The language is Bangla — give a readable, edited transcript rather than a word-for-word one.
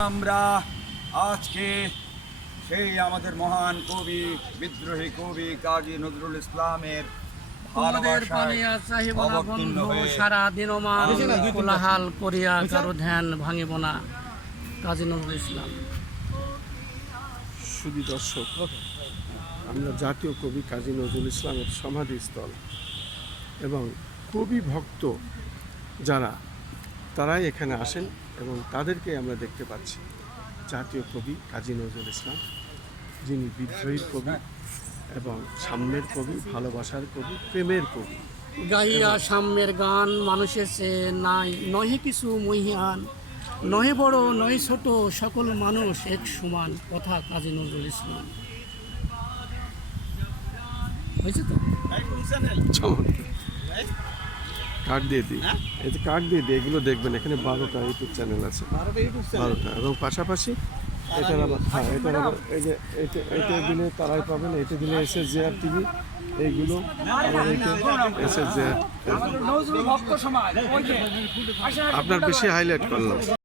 আমরা আজকে সেই আমাদের মহান কবি বিদ্রোহী কবি কাজী নজরুল ইসলামের তোমাদের পানিয়া চাহিব না বন্ধু সারা দিনমান কোলাহাল করিয়া কারো ধ্যান ভাঙিব না। কাজী নজরুল ইসলাম। শুধু দর্শক, আমরা জাতীয় কবি কাজী নজরুল ইসলামের সমাধিস্থল এবং কবি ভক্ত যারা তারাই এখানে আসেন এবং তাদেরকে আমরা দেখতে পাচ্ছি। জাতীয় কবি কাজী নজরুল ইসলাম, যিনি বিদ্রোহীর কবি এবং সাম্যের কবি, ভালোবাসার কবি, প্রেমের কবি। গাইয়া সাম্যের গান মানুষের চেয়ে নাই, নহে কিছু মহিয়ান, নহে বড় নহে ছোট, সকল মানুষ এক সমান। কথা কাজী নজরুল ইসলাম। হয়েছে তো? কার্ড দিয়ে দিই, এই যে কার্ড দিয়ে দিই, এগুলো দেখবেন। এখানে 12টা ইউটিউব চ্যানেল আছে, 12টা, এবং পাশাপাশি এটার আবার এটার আবার এই যে এটা দিলে তারাই পাবেন, এটা দিলে SSJR টিভি, এইগুলো আবার এইটা SSJR। আপনার বেশি হাইলাইট করলাম।